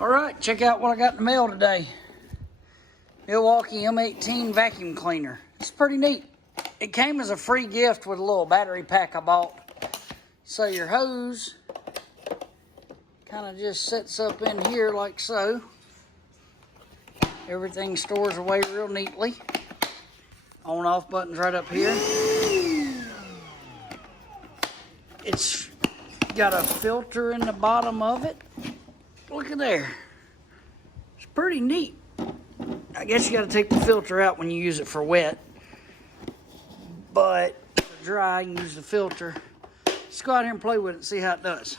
All right, check out what I got in the mail today. Milwaukee M18 vacuum cleaner. It's pretty neat. It came as a free gift with a little battery pack I bought. So your hose kind of just sits up in here like so. Everything stores away real neatly. On off buttons right up here. It's got a filter in the bottom of it. Look at there. It's pretty neat. I guess you got to take the filter out when you use it for wet. But for dry, you can use the filter. Let's go out here and play with it and see how it does.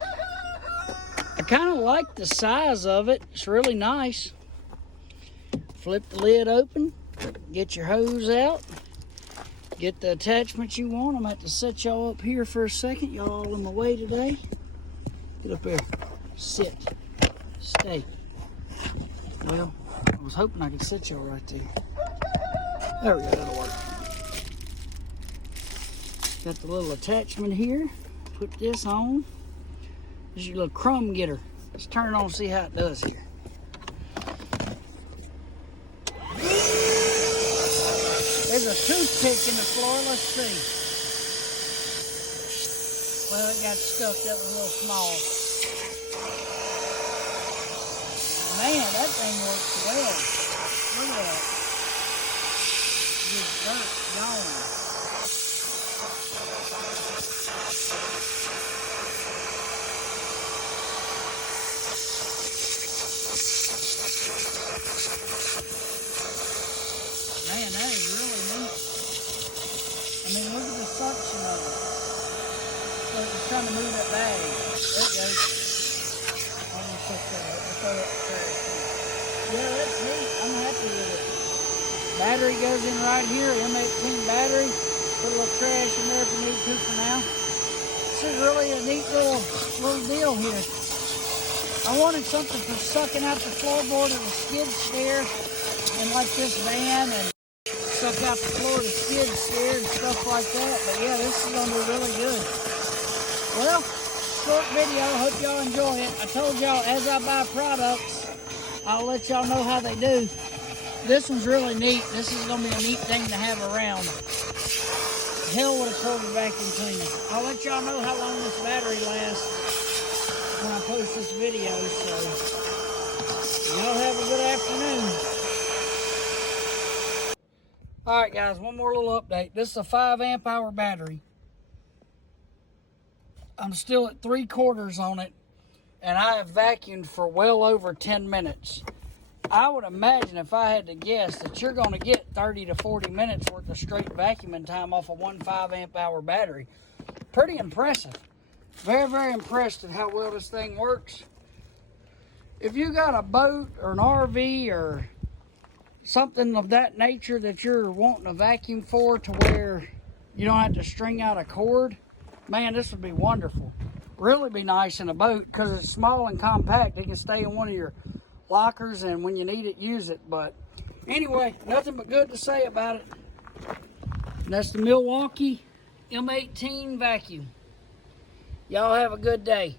I kind of like the size of it. It's really nice. Flip the lid open. Get your hose out. Get the attachments you want. I'm going to have to set y'all up here for a second. Y'all all in my way today. Get up here. Sit. Stay. Well, I was hoping I could set y'all right there. There we go. That'll work. Got the little attachment here. Put this on. This is your little crumb getter. Let's turn it on and see how it does here. There's a toothpick in the floor. Let's see. Well, it got stuck. That was a little small. Man, that thing works well. Look at that. Just dirt gone. Man, that is really neat. I mean, look at the suction of it. So it's trying to move that bag. There it goes. I'm going to put that up. I'll throw it trash. Yeah, that's neat. I'm happy with it. Battery goes in right here. M18 battery. Put a little trash in there if you need to for now. This is really a neat little deal here. I wanted something for sucking out the floorboard of the skid steer and like this van and suck out the floor of the skid steer and stuff like that. But yeah, this is going to be really good. Well, short video. Hope y'all enjoy it. I told y'all as I buy products, I'll let y'all know how they do. This one's really neat. This is going to be a neat thing to have around. Hell with a quarter vacuum cleaner. I'll let y'all know how long this battery lasts when I post this video. So, y'all have a good afternoon. All right, guys, one more little update. This is a 5 amp hour battery. I'm still at 3/4 on it, and I have vacuumed for well over 10 minutes. I would imagine, if I had to guess, that you're going to get 30 to 40 minutes worth of straight vacuuming time off of one 5 amp hour battery. Pretty impressive. Very, very impressed at how well this thing works. If you got a boat or an RV or something of that nature that you're wanting a vacuum for to where you don't have to string out a cord, man, this would be wonderful. Really be nice in a boat because it's small and compact. It can stay in one of your lockers, and when you need it, use it. But anyway, nothing but good to say about it. And that's the Milwaukee M18 vacuum. Y'all have a good day.